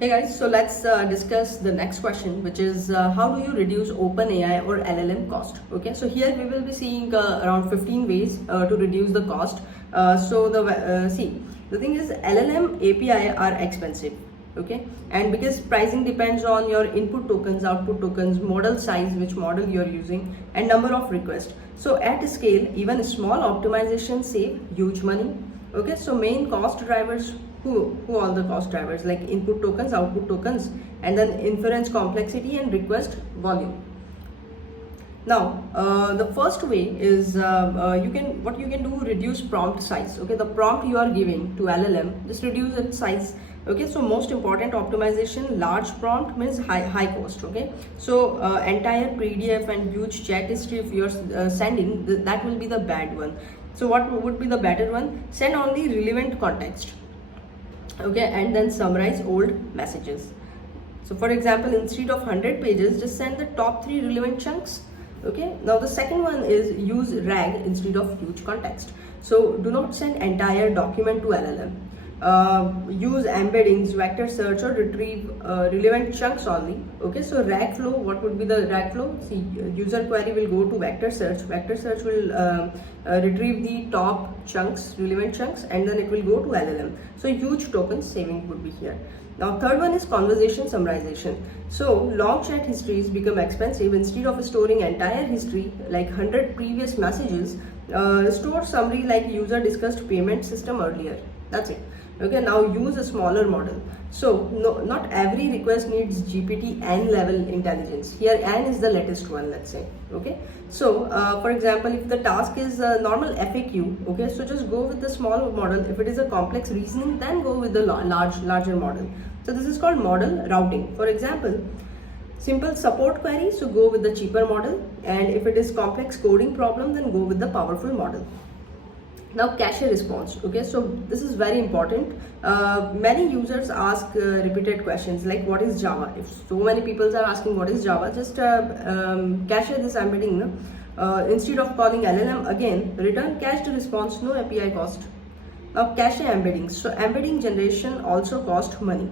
Hey guys, so let's discuss the next question, which is how do you reduce OpenAI or LLM cost? Okay, so here we will be seeing around 15 ways to reduce the cost. The thing is LLM API are expensive. Okay, and because pricing depends on your input tokens, output tokens, model size, which model you're using, and number of requests. So at scale, even small optimizations save huge money. Okay, so main cost drivers, who all the cost drivers, like input tokens, output tokens, and then inference complexity and request volume. Now the first way is what you can do, reduce prompt size. Okay, the prompt you are giving to LLM, just reduce its size. Okay, so most important optimization, large prompt means high cost. Okay, so entire PDF and huge chat history if you're sending, that will be the bad one. So what would be the better one? Send only relevant context. Okay, and then summarize old messages. So for example, instead of 100 pages, just send the top 3 relevant chunks. Okay, now the second one is use RAG instead of huge context. So do not send entire document to LLM. Use embeddings, vector search, or retrieve relevant chunks only. Okay, so RAG flow, what would be the RAG flow? See, user query will go to vector search will retrieve the top chunks, relevant chunks, and then it will go to LLM. So huge token saving would be here. Now third one is conversation summarization. So long chat histories become expensive. Instead of storing entire history like 100 previous messages, store summary like user discussed payment system earlier. That's it. Okay, now use a smaller model. So not every request needs GPT N level intelligence. Here N is the latest one, let's say. Okay, so for example, if the task is normal FAQ, okay, so just go with the small model. If it is a complex reasoning, then go with the larger model. So this is called model routing. For example, simple support query, so go with the cheaper model, and if it is complex coding problem, then go with the powerful model. Now cache response. Okay, so this is very important. Many users ask repeated questions like what is Java. If so many people are asking what is Java, just cache this embedding. Instead of calling LLM again, return cached response, no API cost. Now cache embeddings. So embedding generation also cost money.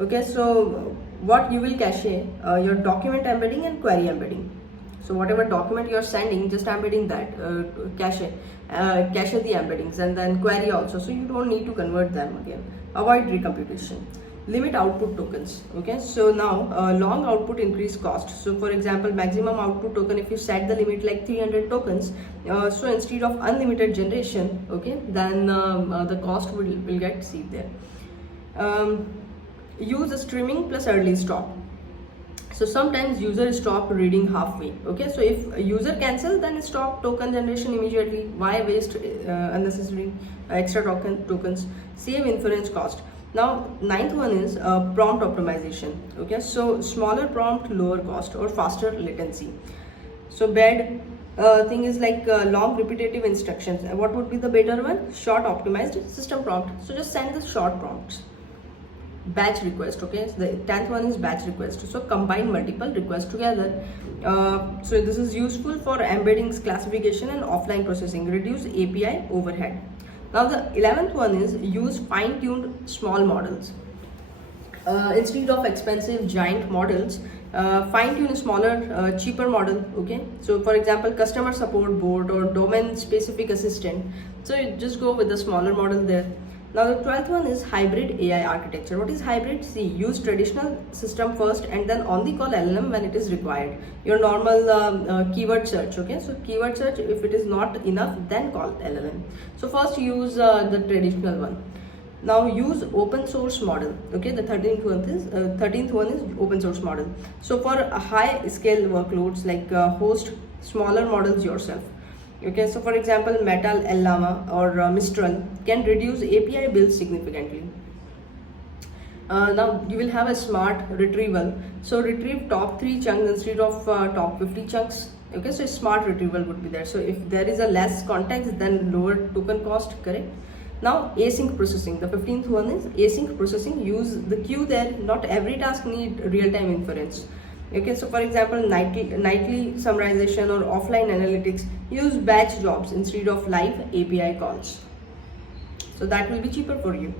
Okay, so what you will cache? Your document embedding and query embedding. So whatever document you are sending, just embedding that, cache the embeddings, and then query also, so you don't need to convert them again. Avoid recomputation. Limit output tokens. Okay, so now long output increase cost. So for example, maximum output token, if you set the limit like 300 tokens, so instead of unlimited generation, okay, then the cost will get saved there. Use a streaming plus early stop. So sometimes user stop reading halfway. Okay, so if a user cancel, then stop token generation immediately. Why waste unnecessary extra tokens? Save inference cost. Now ninth one is prompt optimization. Okay, so smaller prompt, lower cost, or faster latency. So bad thing is like long repetitive instructions. What would be the better one? Short optimized system prompt. So just send the short prompts. Batch request. Okay, so the 10th one is batch request. So combine multiple requests together. So this is useful for embeddings, classification, and offline processing. Reduce API overhead. Now the 11th one is use fine-tuned small models. Instead of expensive giant models, fine-tune smaller cheaper model. Okay, so for example, customer support bot or domain specific assistant, so you just go with the smaller model there. Now the 12th one is hybrid AI architecture. What is hybrid? See, use traditional system first and then only call LLM when it is required. Your normal keyword search. Okay, so keyword search, if it is not enough, then call LLM. So first use the traditional one. Now use open source model. Okay, the 13th one is open source model. So for high scale workloads, like host smaller models yourself. Okay, so for example, Metal, Llama, or Mistral can reduce API bills significantly. Now you will have a smart retrieval. So retrieve top 3 chunks instead of top 50 chunks. Okay, so smart retrieval would be there. So if there is a less context, then lower token cost, correct? Now async processing. The 15th one is async processing. Use the queue there. Not every task need real-time inference. Okay, so for example, nightly summarization or offline analytics, use batch jobs instead of live API calls. So that will be cheaper for you.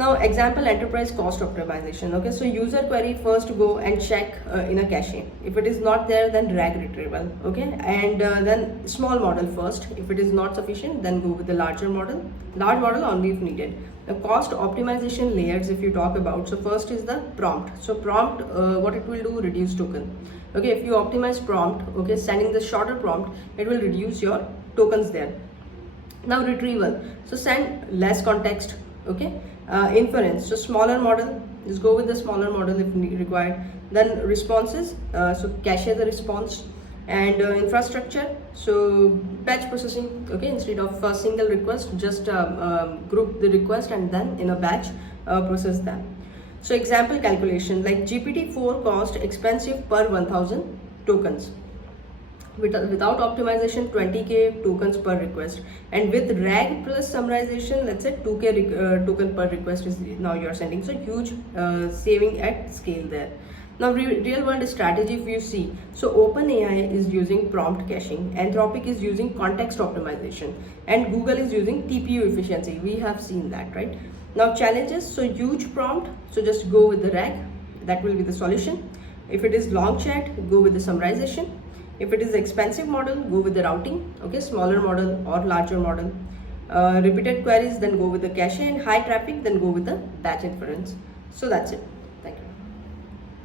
Now example, enterprise cost optimization. Okay, so user query, first go and check in a cache. If it is not there, then drag retrieval. Okay, and then small model first. If it is not sufficient, then go with the large model only if needed. The cost optimization layers, if you talk about, so first is the prompt. So prompt, what it will do, reduce token. Okay, if you optimize prompt, okay, sending the shorter prompt, it will reduce your tokens there. Now retrieval, so send less context. Okay, inference, so smaller model, just go with the smaller model if required. Then responses, so cache the response. And infrastructure, so batch processing. Okay, instead of a single request, just group the request and then in a batch process them. So example calculation, like GPT-4 cost expensive per 1000 tokens. Without optimization, 20k tokens per request, and with RAG plus summarization, let's say 2k token per request is now you're sending. So huge saving at scale there. Now real world strategy, if you see, so OpenAI is using prompt caching, Anthropic is using context optimization, and Google is using TPU efficiency. We have seen that, right? Now challenges, so huge prompt, so just go with the RAG, that will be the solution. If it is long chat, go with the summarization. If it is expensive model, go with the routing. Okay, smaller model or larger model. Repeated queries, then go with the cache, and high traffic, then go with the batch inference. So that's it.